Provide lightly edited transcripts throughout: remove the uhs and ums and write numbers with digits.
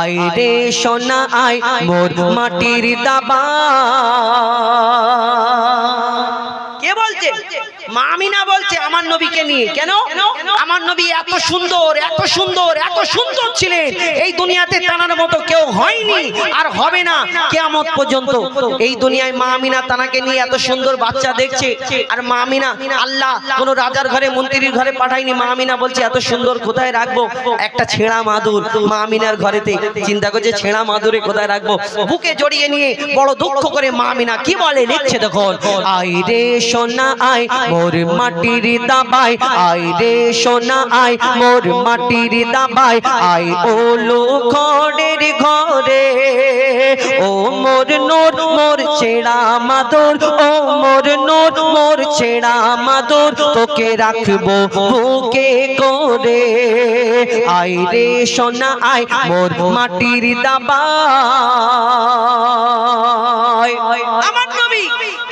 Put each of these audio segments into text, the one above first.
I রে সোনা I মোর মাটির দাবা। কে বলছে? মা আমিনা বলছে আমার নবীকে নিয়ে। কেন? আমার নবী এত সুন্দর, এত সুন্দর, এত সুন্দর ছিলেন, এই দুনিয়াতে তানার মতো কেউ হয়নি আর হবে না কিয়ামত পর্যন্ত। এই দুনিয়ায় মা আমিনা তানাকে নিয়ে এত সুন্দর বাচ্চা দেখছে। আর মা আমিনা আল্লাহ কোন রাজার ঘরে মন্ত্রীর ঘরে পাঠায়নি। মা আমিনা বলছে এত সুন্দর কোথায় রাখবো? একটা ছেঁড়া মাদুর মা আমিনার ঘরেতে। চিন্তা করছে ছেঁড়া মাদুরে কোথায় রাখবো, বুকে জড়িয়ে নিয়ে বড় দুঃখ করে মা আমিনা কি বলে লিখছে দেখুন। আই রে সোনা আই মোর মাটির দাবাই, আই রে সোনা আই মোর মাটির দাবাই, আই ওলো খড়ের ঘরে ও মোর নূর মোর ছেঁড়া মাদুর, ও মোর নূর মোর ছেঁড়া মাদুর, তোকে রাখবো বুকে করে। আই রে সোনা আই মোর মাটির দাবাই। আমার নবী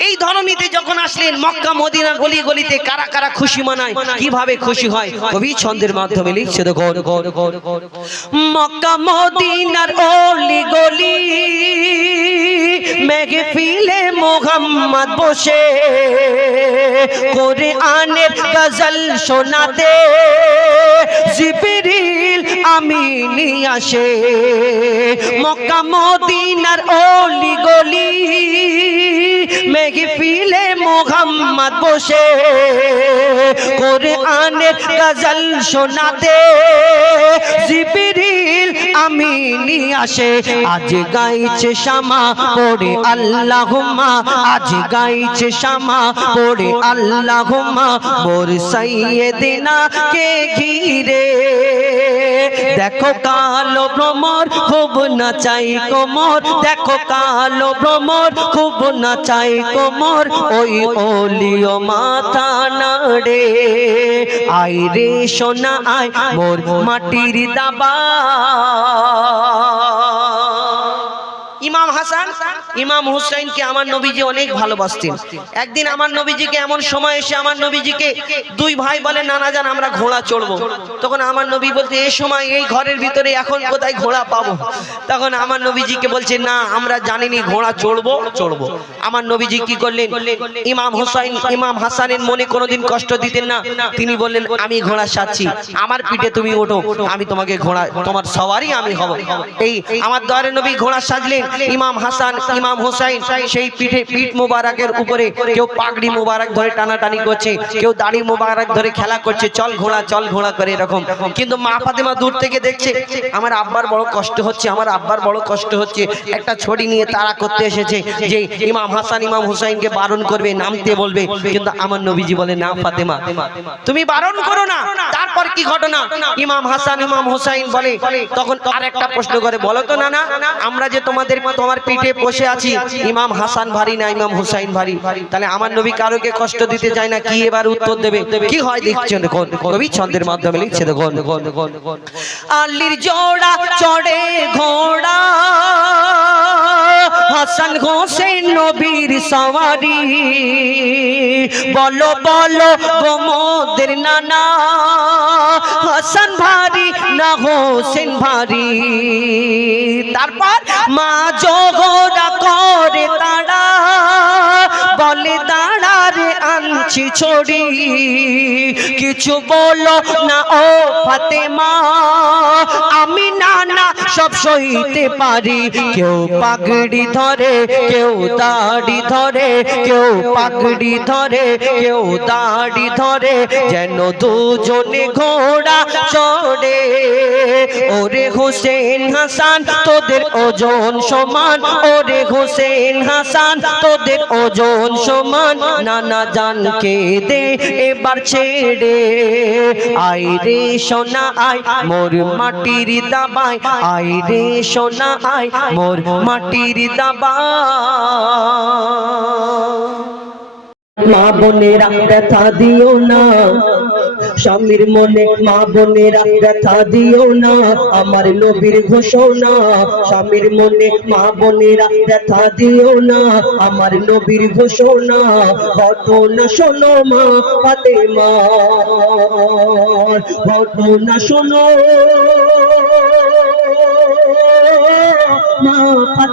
এই ধরনীতে যখন আসলেন মক্কা মদিনা গলি গলিতে কারা কারা খুশি মানায়, কিভাবে খুশি হয় কবি ছন্দের মাধ্যমে লিখছে দেখুন। মক্কা মদিনার অলি গলি মেহফিলে মোহাম্মদ বসে কোরআনের গজল শোনাতে জিবরিল আমিনি আসে। মক্কা মদিনার অলি গলি মেহফিলে মোহাম্মদ বসে কোরআনের গজল শোনাতে জিবরিল আমিনি আসে। আজ গাইছে শামা পড়ে আল্লাহুম্মা, আজ গাইছে শামা পড়ে আল্লাহুম্মা মোর সাইয়্যিদিনা কে ঘিরে। দেখো কালো ভ্রমর খুব নাচাই কোমর, দেখো কালো ভ্রমর খুব নাচাই কোমর, ওই ওলিও মাথা নাড়ে। আই রে সোনা আই মোর মাটির দাবা। ইমাম হাসান ইমাম হুসাইনকে আমার নবীজি অনেক ভালোবাসতেন। একদিন আমার নবীজিকে এমন সময় এসে আমার নবীজিকে দুই ভাই বলে নানা জান আমরা ঘোড়া চড়বো। তখন আমার নবী বলতে এই সময় এই ঘরের ভিতরে এখন কোথায় ঘোড়া পাবো? তখন আমার নবীজিকে বলছে না আমরা জানিনি ঘোড়া চড়বো চড়বো। আমার নবীজি কি করলেন? ইমাম হুসাইন ইমাম হাসানের মনে কোনোদিন কষ্ট দিতেন না। তিনি বললেন আমি ঘোড়া সাজছি, আমার পিঠে তুমি ওঠো, আমি তোমাকে ঘোড়া তোমার সওয়ারি আমি হব। এই আমার দয়ার নবী ঘোড়া সাজলেন। ইমাম হাসান ইমাম হুসাইন সেই পিঠ মোবারকের উপরে কেউ পাগড়ি মোবারক ধরে টানাটানি করছে, কেউ দাড়ি মোবারক ধরে খেলা করছে, চল ঘোড়া করে এরকম। কিন্তু মা ফাতেমা দূর থেকে দেখছে আমার আব্বার বড় কষ্ট হচ্ছে, আমার আব্বার বড় কষ্ট হচ্ছে। একটা ছড়ি নিয়ে তাড়া করতে এসেছে যে ইমাম হাসান ইমাম হুসাইনকে বারণ করবে, নামতে বলবে। কিন্তু আমার নবীজি বলে না ফাতেমা তুমি বারণ করো না। তারপর কি ঘটনা? ইমাম হাসান ইমাম হুসাইন বলে তখন আরেকটা প্রশ্ন করে, বলো তো না আমরা যে তোমার পিঠে বসে আছি, ইমাম হাসান ভারী না ইমাম হুসাইন ভারী? তাহলে আমার নবী কারোকে কষ্ট দিতে চায় না, কি এবার উত্তর দেবে? কি হয় দেখছেন কবি ছন্দের মাধ্যমে লিখছে দেখুন। আলীর জোড়া চড়ে ঘোড়া হাসান হোসেন নবীর সওয়ারি, বলো বলো গোমদের নানা হাসান ভারী না হোসেন ভারী। তারপর মা জোড়া করে তারা বলে দাঁড়া রে আনছি ছড়ি, কিছু বলো না ও ফাতেমা আমি নানা সব সইতে পারি। কেউ পাগড়ি ধরে কেউ দাড়ি ধরে, কেউ পাগড়ি ধরে কেউ দাড়ি ধরে, যেন দুজনে ঘোড়া চড়ে। ওরে হোসেন হাসান তোদের ওজন সমান, ওরে হোসেন হাসান তোদের ওজন সমান, নানা জানকে দে এবার ছেড়ে। আই রে সোনা আই মোর মাটির দাবাই, আই রে সোনা আই মোর মাটির দাবাই। মা বোনেরা ব্যথা দিও না স্বামীর মনে, মা বোনেরা ব্যথা দিও না আমার নবীর ঘোষণা। স্বামীর মনে মা বোনেরা ব্যথা দিও না আমার নবীর ঘোষণা। ঘটনা শোনো মা ফাতেমা, ঘটনা শোনো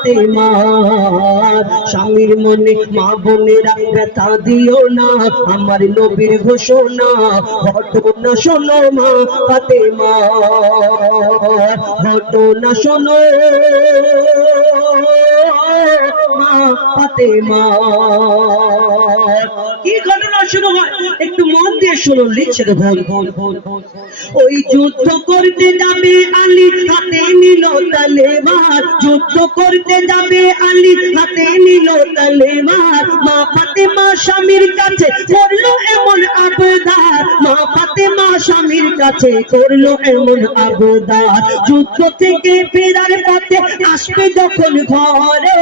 ফাতেমার। স্বামীর মনে মা বোনেরা ব্যথা দিও না, আমার নবীর ঘোষণা ঘটনা শোনো মা ফাতেমার, ঘটনা শোনো মা ফাতেমার। কি ঘটনা শুরু হয় একটু মন দিয়ে শুনুন, লিখছে দেখুন। ওই যুদ্ধ করতে যাবে আলী, হাতে নিল তলোয়ার, যুদ্ধ করতে যাবে আলী, হাতে নিল তলোয়ার। মা ফাতেমা স্বামীর কাছে করলো এমন আবদার, মা ফাতেমা স্বামীর কাছে করলো এমন আবদার। যুদ্ধ থেকে ফেরার পথে আসবে যখন ঘরে,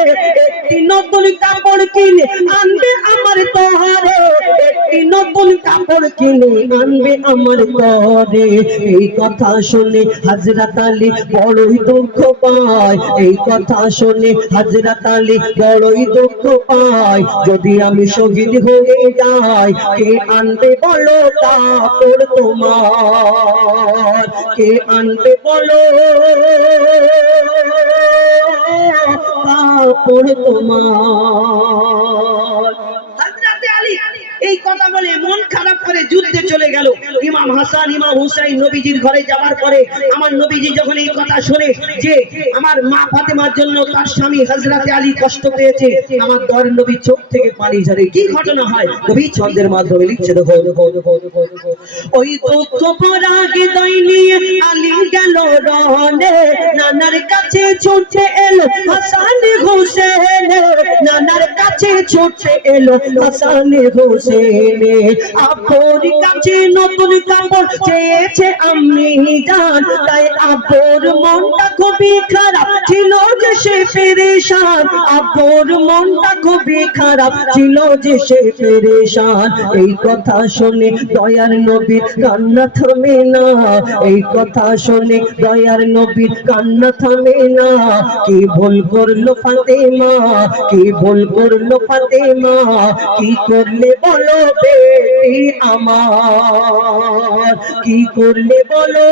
একটি নতুন কাপড় কিনে আনবে আমার তরে, একটি নতুন কাপড় কিনে আনবে আমার তরে। এই কথা শুনে হযরত আলী বড়ই দুঃখ পায়, এই কথা শুনে হযরত আলী বড়ই দুঃখ পায়। যদি আমি শহীদ হয়ে যাই, কে আনবে বলো কাপড় তোমার, কে আনবে বলো কাপড় তোমার। হযরত আলী এই কথা বলে মন খারাপ করে যুদ্ধে চলে গেল। ইমাম হাসান ইমাম হুসাইন নবীজির ঘরে যাওয়ার পরে আমার নবীজি যখন এই কথা শুনে যে আমার মা ফাতেমার জন্য তার স্বামী হযরত আলী কষ্ট পেয়েছে, আমার দর নবী চোখ থেকে পানি ঝরে। কি ঘটনা হয় কবি ছন্দের মাধ্যমে লিখছে দেখো। ওই দুঃখ ভরা হৃদয় নিয়ে আলী গেল রনে, নানার কাছে ছুটে এলো হাসান হোসেন, নানার কাছে ছুটে এলো হাসান হোসেন। আব্বুর কাছে নতুন কাপড় চেয়েছে আম্মি জান, তাই আব্বুর মনটা খুবই খারাপ ছিল যে সে পেরেশান, আব্বুর মনটা খুবই খারাপ ছিল যে সে পেরেশান। এই কথা শুনে দয়ার নবীর কান্না থামে না, এই কথা শুনে দয়ার নবীর কান্না থামে না। কি ভুল করলো ফাতেমা, কি ভুল করলো ফাতেমা, কি করলে বলো বেটি আমার, কি করলে বলো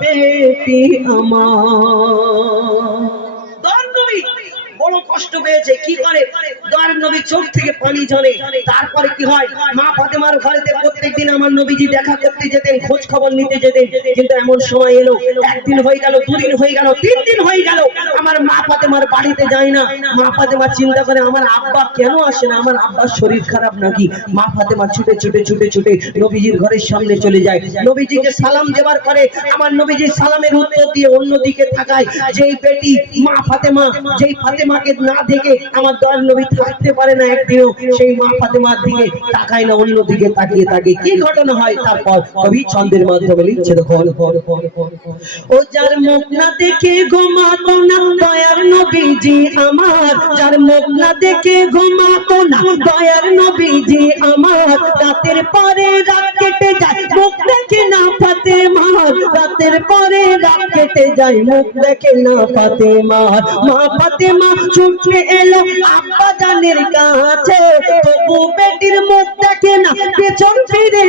বেটি আমার। বড় কষ্ট পেয়েছে, কি করে দয়ার নবী চোখ থেকে পানি ঝরে। তারপরে কি হয়, মা ফাতেমার ঘরেতে প্রত্যেকদিন আমার নবীজি দেখা করতে যেতেন, খোঁজ খবর নিতে যেতেন। কিন্তু এমন সময় এলো, একদিন হয়ে গেল, দুদিন হয়ে গেল, 3 দিন হয়ে গেল, আমার মা ফাতেমার বাড়িতে যায় না। মা ফাতেমা চিন্তা করে আমার আব্বা কেন আসে না, আমার আব্বার শরীর খারাপ নাকি। মা ফাতেমা ছুটে ছুটে ছুটে ছুটে নবীজির ঘরের সামনে চলে যায়, নবীজিকে সালাম দেবার পরে আমার নবীজি সালামের উত্তর দিয়ে অন্যদিকে তাকায়। যেই বেটি মা ফাতেমা, যেই ফাতেমাকে না দেখে আমার দয়ার নবী থাকতে পারে না একদিনও, সেই মা ফাতেমার দিকে তাকায় না, অন্যদিকে তাকিয়ে থাকে। কি ঘটনা হয় তারপর কবি ছন্দের মাধ্যমে লিখছে দেখো। ও যার মুখ না দেখে ঘুমাতো না দয়ার নবীজি আমার, যার মুখ না দেখে ঘুমাতো না দয়ার নবীজি আমার, রাতের পরে রাত কেটে যায় মুখ দেখে না ফাতেমার, রাতের পরে রাত কেটে যায় মুখ দেখে না ফাতেমার। মা ফাতেমা ছুটে এলো আব্বা জানের কাছে, তবু বেটির মুখ দেখে না পেছন ফিরে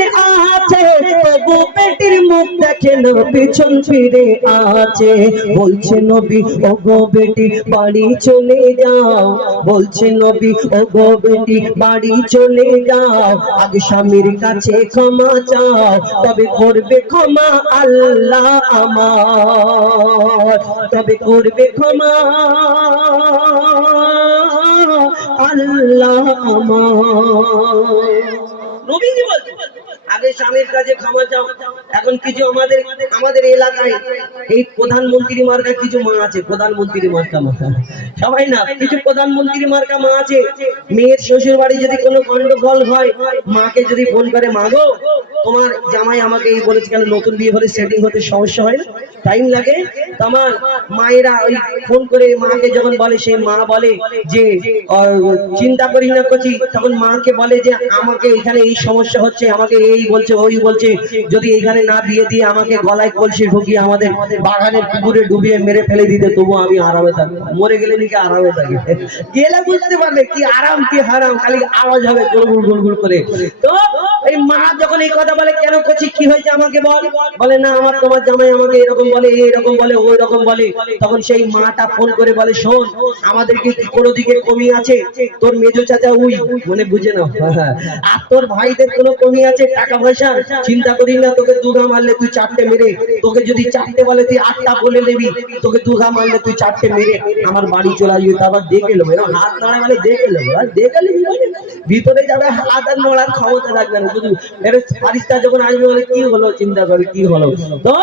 আছে, তবু বেটির মুখ দেখে না পেছন ফিরে আছে। বলছে নবী ও গো বেটি বাড়ি চলে যাও, বলছে নবী ও গো বেটি বাড়ি চলে যাও, আগে স্বামীর কাছে ক্ষমা চাও, তবে করবে ক্ষমা আল্লাহ আমার, তবে করবে ক্ষমা আল্লাহ আমার। নবীজি বলছে আগে স্বামীর কাছে ক্ষমা চাও। এখন কিছু আমাদের এলাকায় এই প্রধানমন্ত্রী মার্কা কিছু মা আছে, প্রধানমন্ত্রী মার্কা মা, সবাই না, কিছু প্রধানমন্ত্রী মার্কা মা আছে। মেয়ের শ্বশুর বাড়ি যদি কোনো গন্ডগোল হয়, মাকে যদি ফোন করে, মা গো তোমার জামাই আমাকে এই বলেছে, কেন নতুন বিয়ে হলে সেটিং হতে সমস্যা হয় না, টাইম লাগে। তো আমার মায়েরা ওই ফোন করে মাকে যখন বলে, সেই মা বলে যে চিন্তা করি না কচি, তখন মাকে বলে যে আমাকে এখানে এই সমস্যা হচ্ছে, আমাকে এই এই বলছে ওই বলছে, যদি এইখানে না বিয়ে দিয়ে আমাকে গলায় কলসি ঢুকিয়ে আমাদের বাগানের পুকুরে ডুবিয়ে মেরে ফেলে দিতে, তবু আমি আরামে থাকি। মরে গেলে নাকি আরামে থাকি, গেলে বুঝতে পারবে কি আরাম কি হারাম, খালি আওয়াজ হবে গুলগুল গুলগুল করে। তো এই মা যখন এই কথা বলে, কেন করছি কি হয়েছে আমাকে বল, বলে না আমার তোমার জামাই আমাকে এরকম বলে, এরকম বলে, ওই রকম বলে। তখন সেই মাটা ফোন করে বলে, শোন আমাদেরকে কি কোনো দিকে কমি আছে? তোর মেজো চাচা উই মানে বুঝে নাও, আর তোর ভাইদের কোনো কমি আছে টাকা পয়সা? চিন্তা করি না, তোকে দুঘা মারলে তুই চারটে মেরে, তোকে যদি চারটে বলে তুই আটটা বলে নেবি, তোকে দুঘা মারলে তুই চারটে মেরে আমার বাড়ি চলে আসবি। তারপর দেখে নেবো, এরকম হাত নাড়া মানে দেখে নেবো, আর দেখে নিবি ভিতরে যাবে, হাত আর নড়ার ক্ষমতা রাখবে না। বুঝলি, এর ফারিস্তা যখন আসবে বলে কি হলো, চিন্তা করে কি হলো। তো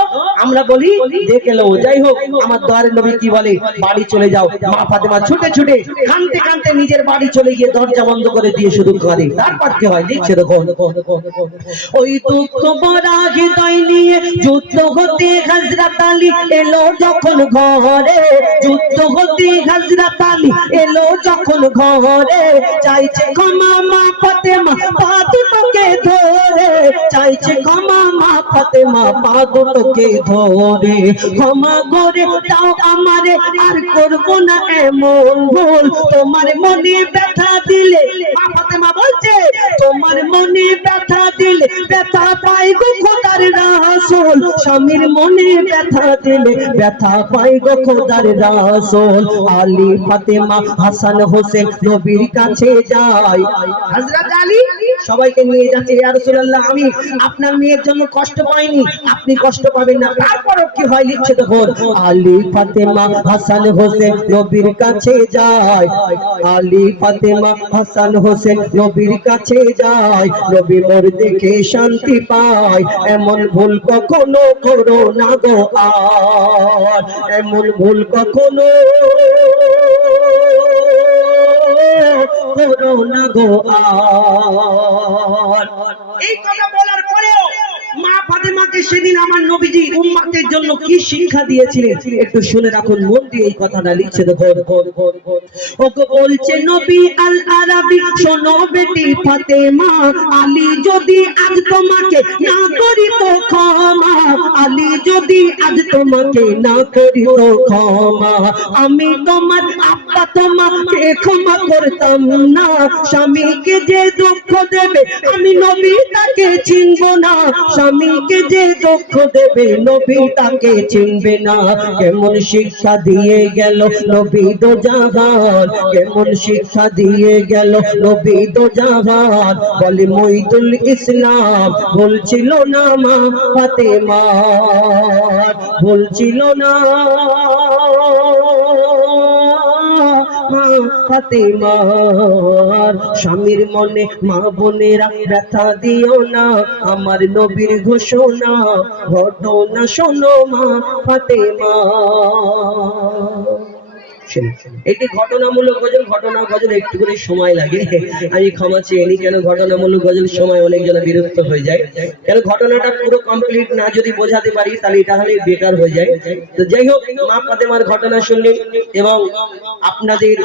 আমরা বলি দেখে নেবো। যাই হোক, আমার দোয়ারের নবী কি বলে, বাড়ি চলে যাও। মা ফাতেমা ছুটে ছুটে কাঁদতে কাঁদতে নিজের বাড়ি চলে গিয়ে দরজা বন্ধ করে দিয়ে শুধু কাঁদে। তারপর কি হয় লিখছে দেখো, ওই দুঃখ ভরা হৃদয় নিয়ে যুদ্ধ হতে হযরত আলী এলো যখন ঘরে, যুদ্ধ হতে হযরত আলী এলো যখন ঘরে, চাইছে ক্ষমা মা ফাতেমা পা দুটোকে ধরে, চাইছে ক্ষমা মা ফাতেমা পা দুটোকে ধরে, ক্ষমা করে দাও আমারে আর করব না এমন ভুল, তোমার মনে ব্যথা দিলে, মা ফাতেমা বলছে তোমার মনে ব্যথা দিলে ব্যথা পাই গো খোদার রাসূল, স্বামীর মনে ব্যথা দিলে ব্যথা পাই গো খোদার রাসূল। আলী ফাতেমা হাসান হোসেন নবীর কাছে যায়, হযরত আলী সবাইকে নিয়ে যাচ্ছে, ইয়া রাসূলুল্লাহ আমি আপনার মেয়ের জন্য কষ্ট পাইনি, আপনি কষ্ট পাবেন না। তারপরও কি হয় লিখছে দেখুন, আলী ফাতেমা হাসান হোসেন নবীর কাছে যায়, আলী ফাতেমা হাসান হোসেন নবীর কাছে যায়, নবী মোর দেখে শান্তি পায়, এমন ভুল কখনো করো না গো আর, এমন ভুল কখনো করো না গো আর। এই কথা বলার পরেও মা ফাতেমাকে সেদিন আমার নবীজি উম্মতের জন্য কি শিক্ষা দিয়েছিলেন একটু শুনে রাখুন মন দিয়ে। এই কথাটা লিখছে দেখো, ওকে বলছে নবী আল আরাবী, শোনো বেটি ফাতেমা, আলী যদি আজ তোমাকে না করি তো ক্ষমা, আলী যদি আজ তোমাকে না করি তো ক্ষমা, আমি তোমার আব্বা তোমাকে ক্ষমা করতাম না, স্বামীকে যে দুঃখ দেবে আমি নবী তাকে চিনব না, স্বামীকে যে দুঃখ দেবে নবী তাকে চিনবে না। কেমন শিক্ষা দিয়ে গেল নবী দো জাহান, কেমন শিক্ষা দিয়ে গেল নবী দো জাহান, বলে মঈদুল ইসলাম বলছিল না মা ফাতেমা, বলছিল না মা ফাতেমার, স্বামীর মনে মা বোনেরা ব্যথা দিও না, আমার নবীর ঘোষণা ঘটনা শোনো মা ফাতেমা। এটি ঘটনামূলক গজল, ঘটনা গজল একটু করে সময় লাগে, আমি ক্ষমা চেয়ে নি, কেন ঘটনামূলক গজল সময় অনেকজন বিরক্ত হয়ে যায়, কেন ঘটনাটা পুরো কমপ্লিট না যদি বোঝাতে পারি তাহলে এটা হলে বেকার হয়ে যায়। তো যাই হোক, মা ফাতেমার ঘটনা শুনলেন এবং আপনাদের